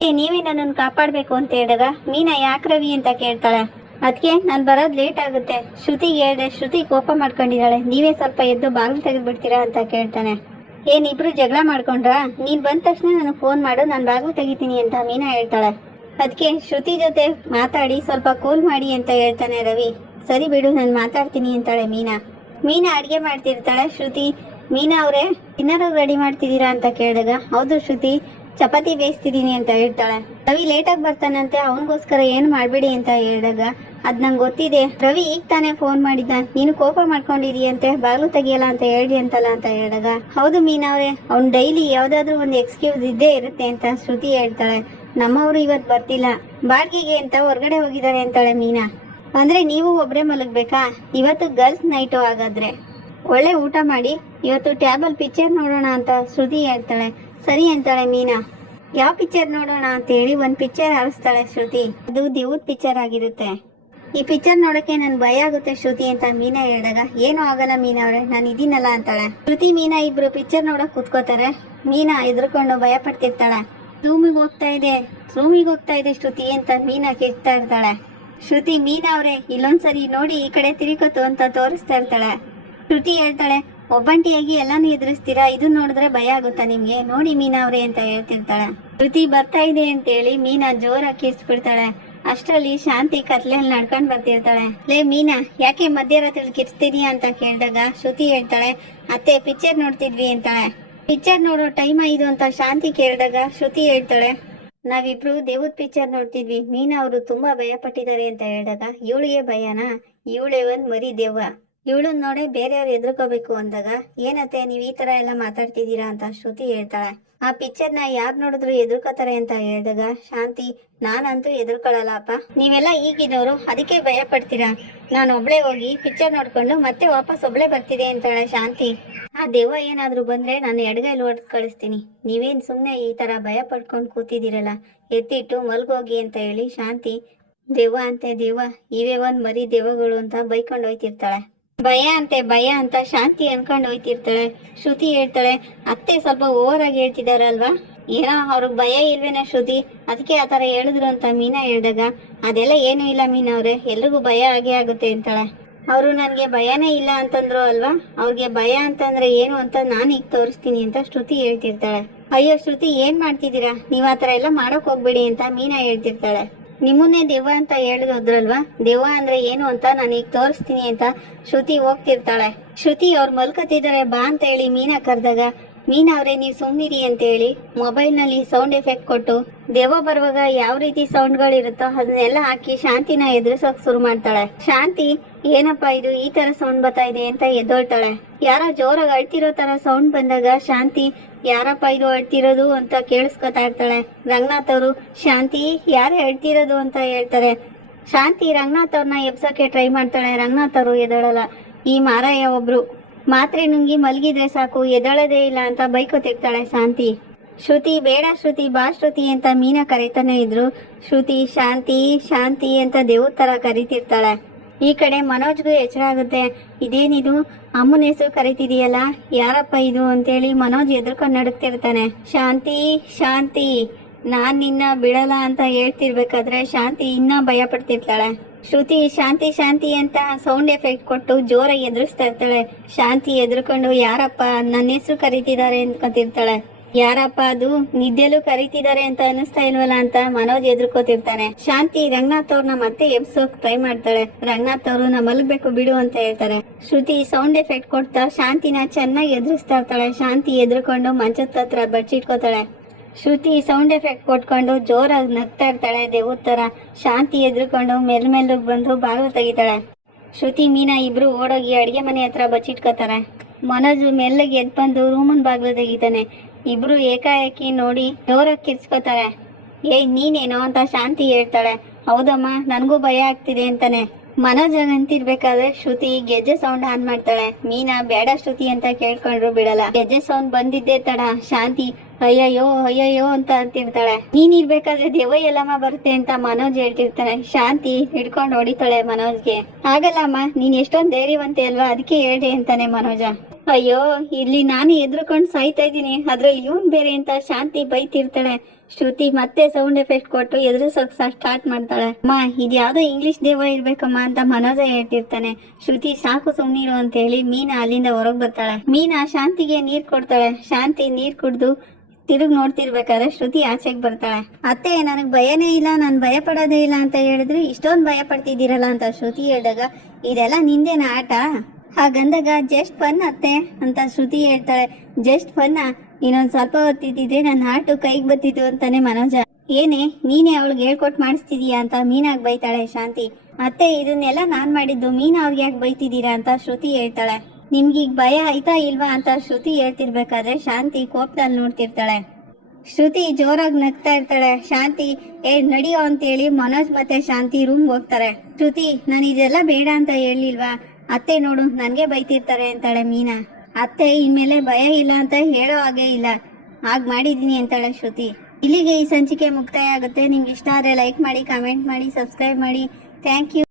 ನೀವೇ ನನ್ನನ್ನು ಕಾಪಾಡಬೇಕು ಅಂತ ಹೇಳಿದಾಗ ಮೀನಾ ಯಾಕೆ ರವಿ ಅಂತ ಕೇಳ್ತಾಳೆ? ಅದಕ್ಕೆ ನಾನು ಬರೋದು ಲೇಟ್ ಆಗುತ್ತೆ. ಶ್ರುತಿಗೆ ಹೇಳಿದೆ, ಶ್ರುತಿ ಕೋಪ ಮಾಡ್ಕೊಂಡಿದ್ದಾಳೆ. ನೀವೇ ಸ್ವಲ್ಪ ಎದ್ದು ಬಾಗಿಲು ತೆಗೆದ್ಬಿಡ್ತೀರಾ ಅಂತ ಕೇಳ್ತಾನೆ. ಏನಿಬ್ರು ಜಗಳ ಮಾಡ್ಕೊಂಡ್ರಾ? ನೀನು ಬಂದ ತಕ್ಷಣ ನನಗೆ ಫೋನ್ ಮಾಡು, ನಾನು ಬಾಗಿಲು ತೆಗಿತೀನಿ ಅಂತ ಮೀನಾ ಹೇಳ್ತಾಳೆ. ಅದಕ್ಕೆ ಶ್ರುತಿ ಜೊತೆ ಮಾತಾಡಿ, ಸ್ವಲ್ಪ ಕೂಲ್ ಮಾಡಿ ಅಂತ ಹೇಳ್ತಾನೆ ರವಿ. ಸರಿ ಬಿಡು, ನಾನು ಮಾತಾಡ್ತೀನಿ ಅಂತಾಳೆ ಮೀನಾ. ಮೀನಾ ಅಡುಗೆ ಮಾಡ್ತಿರ್ತಾಳೆ, ಶ್ರುತಿ. ಮೀನಾ ಅವರೇ ಡಿನ್ನರ್ ರೆಡಿ ಮಾಡ್ತಿದ್ದೀರಾ ಅಂತ ಕೇಳಿದಾಗ, ಹೌದು ಶ್ರುತಿ ಚಪಾತಿ ಬೇಯಿಸ್ತಿದ್ದೀನಿ ಅಂತ ಹೇಳ್ತಾಳೆ. ರವಿ ಲೇಟಾಗಿ ಬರ್ತಾನಂತೆ, ಅವನಿಗೋಸ್ಕರ ಏನು ಮಾಡಬೇಡಿ ಅಂತ ಹೇಳಿದಾಗ, ಅದ್ ನಂಗೆ ಗೊತ್ತಿದೆ. ರವಿ ಈಗ ತಾನೇ ಫೋನ್ ಮಾಡಿದ್ದ, ನೀನು ಕೋಪ ಮಾಡ್ಕೊಂಡಿದೀಯಂತೆ ಬಾಗಿಲು ತೆಗಿಯಲ್ಲ ಅಂತ ಹೇಳಿ ಅಂತಲ್ಲ ಅಂತ ಹೇಳಿದಾಗ, ಹೌದು ಮೀನಾ ಅವ್ನ್ ಅವ್ನು ಡೈಲಿ ಯಾವ್ದಾದ್ರು ಒಂದು ಎಕ್ಸ್ಕ್ಯೂಸ್ ಇದ್ದೇ ಇರುತ್ತೆ ಅಂತ ಶ್ರುತಿ ಹೇಳ್ತಾಳೆ. ನಮ್ಮವರು ಇವತ್ತು ಬರ್ತಿಲ್ಲ. ಬಾಡಿಗೆಗೆ ಅಂತ ಹೊರಗಡೆ ಹೋಗಿದ್ದಾರೆ ಅಂತಾಳೆ ಮೀನಾ. ಅಂದ್ರೆ ನೀವು ಒಬ್ರೇ ಮಲಗ್ಬೇಕಾ? ಇವತ್ತು ಗರ್ಲ್ಸ್ ನೈಟು ಹಾಗಾದ್ರೆ. ಒಳ್ಳೆ ಊಟ ಮಾಡಿ, ಇವತ್ತು ಟ್ಯಾಬಲ್ ಪಿಕ್ಚರ್ ನೋಡೋಣ ಅಂತ ಶ್ರುತಿ ಹೇಳ್ತಾಳೆ. ಸರಿ ಅಂತಾಳೆ ಮೀನಾ. ಯಾವ ಪಿಕ್ಚರ್ ನೋಡೋಣ ಅಂತ ಹೇಳಿ ಒಂದ್ ಪಿಕ್ಚರ್ ಹಾರಿಸ್ತಾಳೆ ಶ್ರುತಿ. ಅದು ದೇವ್ರ ಪಿಕ್ಚರ್ ಆಗಿರುತ್ತೆ. ಈ ಪಿಕ್ಚರ್ ನೋಡಕ್ಕೆ ನನ್ ಭಯ ಆಗುತ್ತೆ ಶ್ರುತಿ ಅಂತ ಮೀನಾ ಹೇಳಿದಾಗ. ಏನು ಆಗಲ್ಲ ಮೀನಾ ಅವ್ರೆ, ನಾನು ಇದೀನಲ್ಲ ಅಂತಾಳೆ. ಶ್ರುತಿ, ಮೀನಾ ಇಬ್ರು ಪಿಕ್ಚರ್ ನೋಡಕ್ ಕುತ್ಕೋತಾರೆ. ಮೀನಾ ಎದ್ರುಕೊಂಡು ಭಯ ಪಡ್ತಿರ್ತಾಳೆ. ರೂಮಿಗೆ ಹೋಗ್ತಾ ಇದೆ. ರೂಮಿಗೆ ಹೋಗ್ತಾ ಇದೆ ಶ್ರುತಿ ಅಂತ ಮೀನಾ ಕೇಳ್ತಾ ಇರ್ತಾಳೆ. ಶ್ರುತಿ, ಮೀನಾ ಅವ್ರೆ, ಇಲ್ಲೊಂದ್ಸರಿ ನೋಡಿ ಈ ಕಡೆ ತಿರುಗತ್ತು ಅಂತ ತೋರಿಸ್ತಾ ಇರ್ತಾಳೆ. ಶ್ರುತಿ ಹೇಳ್ತಾಳೆ ಒಬ್ಬಂಟಿಯಾಗಿ ಎಲ್ಲಾನು ಎದುರಿಸ್ತೀರಾ? ಇದು ನೋಡಿದ್ರೆ ಭಯ ಆಗುತ್ತಾ ನಿಮ್ಗೆ? ನೋಡಿ ಮೀನಾ ಅವ್ರೆ ಅಂತ ಹೇಳ್ತಿರ್ತಾಳೆ. ಕೃತಿ ಬರ್ತಾ ಇದೆ ಅಂತ ಹೇಳಿ ಮೀನಾ ಜೋರಾಗಿ ಕಿರ್ಸ್ಬಿಡ್ತಾಳೆ ಅಷ್ಟರಲ್ಲಿ ಶಾಂತಿ ಕತ್ಲೆಯಲ್ಲಿ ನಡ್ಕೊಂಡ್ ಬರ್ತಿರ್ತಾಳೆ. ಲೇ ಮೀನಾ, ಯಾಕೆ ಮಧ್ಯರಾತ್ರಿ ಕಿರ್ತೀನಿ ಅಂತ ಕೇಳಿದಾಗ ಶ್ರುತಿ ಹೇಳ್ತಾಳೆ, ಅತ್ತೆ ಪಿಕ್ಚರ್ ನೋಡ್ತಿದ್ವಿ ಅಂತಾಳೆ. ಪಿಕ್ಚರ್ ನೋಡೋ ಟೈಮ್ ಇದು ಅಂತ ಶಾಂತಿ ಕೇಳಿದಾಗ ಶ್ರುತಿ ಹೇಳ್ತಾಳೆ, ನಾವಿಬ್ರು ದೇವದ ಪಿಕ್ಚರ್ ನೋಡ್ತಿದ್ವಿ. ಮೀನಾ ಅವರು ತುಂಬಾ ಭಯ ಪಟ್ಟಿದ್ದಾರೆ ಅಂತ ಹೇಳಿದಾಗ, ಇವಳಿಗೆ ಭಯನಾ? ಇವಳೇ ಒಂದ್ ಮರಿ ದೆವ್ವ. ಇವಳನ್ನ ನೋಡೇ ಬೇರೆಯವ್ರು ಎದುರ್ಕೋಬೇಕು ಅಂದಾಗ, ಏನತ್ತೆ ನೀವ್ ಈ ತರ ಎಲ್ಲ ಮಾತಾಡ್ತಿದ್ದೀರಾ ಅಂತ ಶ್ರುತಿ ಹೇಳ್ತಾಳೆ. ಆ ಪಿಕ್ಚರ್ನ ಯಾರ್ ನೋಡಿದ್ರು ಎದುರ್ಕೋತಾರೆ ಅಂತ ಹೇಳಿದಾಗ, ಶಾಂತಿ, ನಾನಂತೂ ಎದುರ್ಕೊಳ್ಳಲ್ಲಪ್ಪ. ನೀವೆಲ್ಲ ಈಗಿನವರು, ಅದಕ್ಕೆ ಭಯ ಪಡ್ತೀರಾ? ನಾನು ಒಬ್ಳೆ ಹೋಗಿ ಪಿಕ್ಚರ್ ನೋಡ್ಕೊಂಡು ಮತ್ತೆ ವಾಪಸ್ ಒಬ್ಳೆ ಬರ್ತಿದೆ ಅಂತಾಳೆ ಶಾಂತಿ. ಆ ದೆವ್ವ ಏನಾದ್ರೂ ಬಂದ್ರೆ ನಾನು ಎಡಗೈಲಿ ಹೊಡೆದು ಕಳಿಸ್ತೀನಿ. ನೀವೇನ್ ಸುಮ್ನೆ ಈ ತರ ಭಯ ಪಡ್ಕೊಂಡು ಕೂತಿದ್ದೀರಲ್ಲ ಎತ್ತಿಟ್ಟು ಮಲ್ಗೋಗಿ ಅಂತ ಹೇಳಿ ಶಾಂತಿ, ದೆವ್ವ ಅಂತೆ ದೇವ ಇವೇ ಒಂದ್ ಮರಿ ದೆವ್ವಗಳು ಅಂತ ಬೈಕೊಂಡು ಹೋಯ್ತಿರ್ತಾಳೆ. ಭಯ ಅಂತೆ, ಭಯ ಅಂತ ಶಾಂತಿ ಅನ್ಕೊಂಡು ಹೋಯ್ತಿರ್ತಾಳೆ. ಶ್ರುತಿ ಹೇಳ್ತಾಳೆ, ಅತ್ತೆ ಸ್ವಲ್ಪ ಓವರ್ ಆಗಿ ಹೇಳ್ತಿದಾರಲ್ವಾ? ಏನೋ ಅವ್ರಿಗೆ ಭಯ ಇಲ್ವೇನೋ ಶ್ರುತಿ ಅದಕ್ಕೆ ಆ ಥರ ಹೇಳಿದ್ರು ಅಂತ ಮೀನಾ ಹೇಳ್ದಾಗ. ಅದೆಲ್ಲ ಏನೂ ಇಲ್ಲ ಮೀನಾ ಅವ್ರೆ, ಎಲ್ರಿಗೂ ಭಯ ಆಗೇ ಆಗುತ್ತೆ ಅಂತಾಳೆ. ಅವರು ನನಗೆ ಭಯನೇ ಇಲ್ಲ ಅಂತಂದ್ರು ಅಲ್ವಾ? ಅವ್ರಿಗೆ ಭಯ ಅಂತಂದ್ರೆ ಏನು ಅಂತ ನಾನು ಈಗ ತೋರಿಸ್ತೀನಿ ಅಂತ ಶ್ರುತಿ ಹೇಳ್ತಿರ್ತಾಳೆ. ಅಯ್ಯೋ ಶ್ರುತಿ, ಏನ್ ಮಾಡ್ತಿದ್ದೀರಾ? ನೀವು ಆ ಥರ ಎಲ್ಲ ಮಾಡಕ್ ಹೋಗ್ಬೇಡಿ ಅಂತ ಮೀನಾ ಹೇಳ್ತಿರ್ತಾಳೆ. ನಿಮ್ಮನ್ನೇ ದೆವ್ವ ಅಂತ ಹೇಳಿದ್ರಲ್ವಾ ದೆವ್ವ ಅಂದ್ರೆ ಏನು ಅಂತ ನಾನು ಈಗ ತೋರಿಸ್ತೀನಿ ಅಂತ ಶ್ರುತಿ ಹೋಗ್ತಿರ್ತಾಳೆ. ಶ್ರುತಿ ಅವ್ರು ಮಲ್ಕತ್ತಿದ್ದಾರೆ ಬಾ ಅಂತ ಹೇಳಿ ಮೀನಾ ಕರೆದಾಗ. ಮೀನಾ ಅವರೇ, ನೀವು ಸುಮ್ಮನಿರಿ ಅಂತ ಹೇಳಿ ಮೊಬೈಲ್ನಲ್ಲಿ ಸೌಂಡ್ ಎಫೆಕ್ಟ್ ಕೊಟ್ಟು ದೆವ್ವ ಬರುವಾಗ ಯಾವ ರೀತಿ ಸೌಂಡ್ಗಳು ಇರುತ್ತೋ ಅದನ್ನೆಲ್ಲ ಹಾಕಿ ಶಾಂತಿನ ಎದುರಿಸೋಕ್ ಶುರು ಮಾಡ್ತಾಳೆ. ಶಾಂತಿ ಏನಪ್ಪಾ ಇದು ಈ ತರ ಸೌಂಡ್ ಬರ್ತಾ ಇದೆ ಅಂತ ಎದ್ದೊಳ್ತಾಳೆ. ಯಾರೋ ಜೋರಾಗಿ ಅಳ್ತಿರೋ ತರ ಸೌಂಡ್ ಬಂದಾಗ ಶಾಂತಿ, ಯಾರಪ್ಪ ಇದು ಅಳ್ತಿರೋದು ಅಂತ ಕೇಳಿಸ್ಕೊತಾ ಇರ್ತಾಳೆ. ರಂಗನಾಥ್ ಅವರು, ಶಾಂತಿ, ಯಾರು ಅಳ್ತಿರೋದು ಅಂತ ಹೇಳ್ತಾರೆ. ಶಾಂತಿ ರಂಗನಾಥ್ ಅವ್ರನ್ನ ಎಬ್ಸಕ್ಕೆ ಟ್ರೈ ಮಾಡ್ತಾಳೆ. ರಂಗನಾಥ್ ಅವರು ಎದಳಲ್ಲ ಈ ಮಾರಾಯ ಒಬ್ರು. ಮಾತ್ರೆ ನುಂಗಿ ಮಲಗಿದ್ರೆ ಸಾಕು ಎದಳದೇ ಇಲ್ಲ ಅಂತ ಬೈಕೋತಿರ್ತಾಳೆ ಶಾಂತಿ. ಶ್ರುತಿ, ಬೇಡ ಶ್ರುತಿ, ಬಾ ಶ್ರುತಿ ಅಂತ ಮೀನಾ ಕರೀತಾನೆ ಇದ್ರು. ಶ್ರುತಿ, ಶಾಂತಿ ಶಾಂತಿ ಅಂತ ದೇವ್ರ ತರ ಕರಿತಿರ್ತಾಳೆ. ಈ ಕಡೆ ಮನೋಜ್ಗೂ ಎಚ್ಚರ ಆಗುತ್ತೆ. ಇದೇನಿದು? ಅಮ್ಮನ ಹೆಸರು ಕರಿತಿದೀಯಲ್ಲ? ಯಾರಪ್ಪ ಇದು ಅಂತೇಳಿ ಮನೋಜ್ ಎದುರ್ಕೊಂಡು ನಡುಕ್ತಿರ್ತಾನೆ ಶಾಂತಿ ಶಾಂತಿ, ನಾನ್ ನಿನ್ನ ಬಿಡಲ್ಲ ಅಂತ ಹೇಳ್ತಿರ್ಬೇಕಾದ್ರೆ ಶಾಂತಿ ಇನ್ನ ಭಯ ಪಡ್ತಿರ್ತಾಳೆ ಶ್ರುತಿ, ಶಾಂತಿ ಶಾಂತಿ ಅಂತ ಸೌಂಡ್ ಎಫೆಕ್ಟ್ ಕೊಟ್ಟು ಜೋರಾಗಿ ಎದುರಿಸ್ತಾ ಇರ್ತಾಳೆ. ಶಾಂತಿ ಎದುರ್ಕೊಂಡು ಯಾರಪ್ಪ ನನ್ನ ಹೆಸರು ಕರಿತಿದ್ದಾರೆ ಅನ್ಕೊತಿರ್ತಾಳೆ ಯಾರಪ್ಪ ಅದು? ನಿದ್ದೆಲು ಕರಿತಿದ್ದಾರೆ ಅಂತ ಅನಿಸ್ತಾ ಇಲ್ವಲ್ಲ ಅಂತ ಮನೋಜ್ ಎದುರ್ಕೋತಿರ್ತಾನೆ ಶಾಂತಿ ರಂಗನಾಥ್ ಅವ್ರನ್ನ ಮತ್ತೆ ಎಬ್ಸೋಕ್ ಟ್ರೈ ಮಾಡ್ತಾಳೆ. ರಂಗನಾಥ್ ಅವರು ನಾ ಮಲಗ್ಬೇಕು ಬಿಡು ಅಂತ ಹೇಳ್ತಾರೆ. ಶ್ರುತಿ ಸೌಂಡ್ ಎಫೆಕ್ಟ್ ಕೊಡ್ತಾ ಶಾಂತಿನ ಚೆನ್ನಾಗಿ ಎದುರಿಸ್ತಾ ಇರ್ತಾಳೆ. ಶಾಂತಿ ಎದ್ರುಕೊಂಡು ಮಂಚದ ಹತ್ರ ಬಚ್ಚಿಟ್ಕೋತಾಳೆ ಶ್ರುತಿ ಸೌಂಡ್ ಎಫೆಕ್ಟ್ ಕೊಟ್ಕೊಂಡು ಜೋರಾಗಿ ನಗ್ತಾ ಇರ್ತಾಳೆ ದೇವ್ರ ತರ ಶಾಂತಿ ಎದ್ರುಕೊಂಡು ಮೆಲ್ ಮೆಲ್ಲಗ್ ಬಂದು ಬಾಗಿಲು ತೆಗಿತಾಳೆ. ಶ್ರುತಿ, ಮೀನಾ ಇಬ್ರು ಓಡೋಗಿ ಅಡಿಗೆ ಮನೆ ಹತ್ರ ಬಚ್ಚಿಟ್ಕೋತಾರೆ ಮನೋಜ್ ಮೆಲ್ಲಗೆ ಎದ್ ಬಂದು ರೂಮನ್ ಬಾಗಿಲು ತೆಗಿತಾನೆ. ಇಬ್ರು ಏಕಾಏಕಿ ನೋಡಿ ಜೋರಾಗಿ ಕಿರ್ಸ್ಕೋತಾಳೆ ಏಯ್, ನೀನೇನೋ ಅಂತ ಶಾಂತಿ ಹೇಳ್ತಾಳೆ. ಹೌದಮ್ಮ, ನನಗೂ ಭಯ ಆಗ್ತಿದೆ ಅಂತಾನೆ. ಮನೋಜ್ ಅಂತಿರ್ಬೇಕಾದ್ರೆ ಶ್ರುತಿ ಗೆಜ್ಜೆ ಸೌಂಡ್ ಆನ್ ಮಾಡ್ತಾಳೆ. ಮೀನಾ, ಬೇಡ ಶ್ರುತಿ ಅಂತ ಕೇಳ್ಕೊಂಡ್ರು ಬಿಡಲ್ಲ. ಗೆಜ್ಜೆ ಸೌಂಡ್ ಬಂದಿದ್ದೆ ತಡ, ಶಾಂತಿ. ಅಯ್ಯಯ್ಯೋ ಅಯ್ಯಯ್ಯೋ ಅಂತ ಅಂತಿರ್ತಾಳೆ. ನೀನ್ ಇರ್ಬೇಕಾದ್ರೆ ದೆವ್ವ ಎಲ್ಲಮ್ಮ ಬರುತ್ತೆ ಅಂತ ಮನೋಜ್ ಹೇಳ್ತಿರ್ತಾನೆ. ಶಾಂತಿ ಹಿಡ್ಕೊಂಡು ಹೊಡಿತಾಳೆ ಮನೋಜ್ಗೆ. ಆಗಲ್ಲಮ್ಮ, ನೀನ್ ಎಷ್ಟೊಂದ್ ಧೈರ್ಯವಂತೆ ಅಲ್ವಾ? ಅದಕ್ಕೆ ಹೇಳ್ರಿ ಅಂತಾನೆ ಮನೋಜ. ಅಯ್ಯೋ, ಇಲ್ಲಿ ನಾನು ಎದ್ರುಕೊಂಡು ಸಾಯ್ತಾ ಇದ್ದೀನಿ. ಅದ್ರಲ್ಲಿ ಇವನ್ ಬೇರೆ ಅಂತ ಶಾಂತಿ ಬೈತಿರ್ತಾಳೆ. ಶ್ರುತಿ ಮತ್ತೆ ಸೌಂಡ್ ಎಫೆಕ್ಟ್ ಕೊಟ್ಟು ಎದುರಿಸೋಕ್ ಸ್ಟಾರ್ಟ್ ಮಾಡ್ತಾಳೆ. ಅಮ್ಮ ಇದ್ಯಾವುದೋ ಇಂಗ್ಲಿಷ್ ದೇವ ಇರ್ಬೇಕಮ್ಮ ಅಂತ ಮನೋಜ ಹೇಳ್ತಿರ್ತಾನೆ. ಶ್ರುತಿ ಸಾಕು ಸುಮ್ನಿರು ಅಂತ ಹೇಳಿ ಮೀನಾ ಅಲ್ಲಿಂದ ಹೊರಗ್ ಬರ್ತಾಳೆ. ಮೀನಾ ಶಾಂತಿಗೆ ನೀರ್ ಕೊಡ್ತಾಳೆ. ಶಾಂತಿ ನೀರ್ ಕುಡ್ದು ತಿರುಗ್ ನೋಡ್ತಿರ್ಬೇಕಾದ್ರೆ ಶ್ರುತಿ ಆಚೆಗೆ ಬರ್ತಾಳೆ. ಅತ್ತೆ, ನನಗ್ ಭಯನೇ ಇಲ್ಲ, ನಾನು ಭಯ ಪಡೋದೇ ಇಲ್ಲ ಅಂತ ಹೇಳಿದ್ರೆ. ಇಷ್ಟೊಂದು ಭಯ ಪಡ್ತಿದ್ದೀರಲ್ಲ ಅಂತ ಶ್ರುತಿ ಹೇಳಿದಾಗ, ಇದೆಲ್ಲ ನಿಂದೇನ ಆಟ? ಹಾಗಂದಾಗ ಜಸ್ಟ್ ಫನ್ ಅತ್ತೆ ಅಂತ ಶ್ರುತಿ ಹೇಳ್ತಾಳೆ. ಜಸ್ಟ್ ಫನ್ನ ಇನ್ನೊಂದ್ ಸ್ವಲ್ಪ ಹೊತ್ತಿದ್ದಿದ್ರೆ ನನ್ನ ಹಾಟು ಕೈಗೆ ಬತ್ತಿತ್ತು ಅಂತಾನೆ ಮನೋಜ. ಏನೇ, ನೀನೇ ಅವಳಿಗೆ ಹೇಳ್ಕೊಟ್ ಮಾಡಿಸ್ತಿದೀಯಾ ಅಂತ ಮೀನಾಗ್ ಬೈತಾಳೆ ಶಾಂತಿ. ಅತ್ತೆ, ಇದನ್ನೆಲ್ಲ ನಾನ್ ಮಾಡಿದ್ದು ಮೀನಾ ಅವ್ರಿಗೆ ಯಾಕೆ ಬೈತಿದ್ದೀರಾ ಅಂತ ಶ್ರುತಿ ಹೇಳ್ತಾಳೆ. ನಿಮ್ಗೀಗ ಭಯ ಆಯ್ತಾ ಇಲ್ವಾ ಅಂತ ಶ್ರುತಿ ಹೇಳ್ತಿರ್ಬೇಕಾದ್ರೆ ಶಾಂತಿ ಕೋಪದಲ್ಲಿ ನೋಡ್ತಿರ್ತಾಳೆ. ಶ್ರುತಿ ಜೋರಾಗಿ ನಗ್ತಾ ಇರ್ತಾಳೆ. ಶಾಂತಿ, ಏ, ನಡಿಯೋ ಅಂತೇಳಿ ಮನೋಜ್ ಮತ್ತೆ ಶಾಂತಿ ರೂಮ್ ಹೋಗ್ತಾರೆ. ಶ್ರುತಿ, ನಾನು ಇದೆಲ್ಲ ಬೇಡ ಅಂತ ಹೇಳಿಲ್ವಾ ಅತ್ತೆ ನೋಡು, ನನ್ಗೆ ಬೈತಿರ್ತಾರೆ ಅಂತಾಳೆ ಮೀನಾ. ಅತ್ತೆ ಇನ್ಮೇಲೆ ಭಯ ಇಲ್ಲ ಅಂತ ಹೇಳೋ ಹಾಗೆ ಇಲ್ಲ. ಹಾಗ್ ಮಾಡಿದೀನಿ ಅಂತಾಳೆ ಶ್ರುತಿ. ಇಲ್ಲಿಗೆ ಈ ಸಂಚಿಕೆ ಮುಕ್ತಾಯ ಆಗುತ್ತೆ. ನಿಮ್ಗೆ ಇಷ್ಟ ಆದರೆ ಲೈಕ್ ಮಾಡಿ ಕಮೆಂಟ್ ಮಾಡಿ ಸಬ್ಸ್ಕ್ರೈಬ್ ಮಾಡಿ. Thank you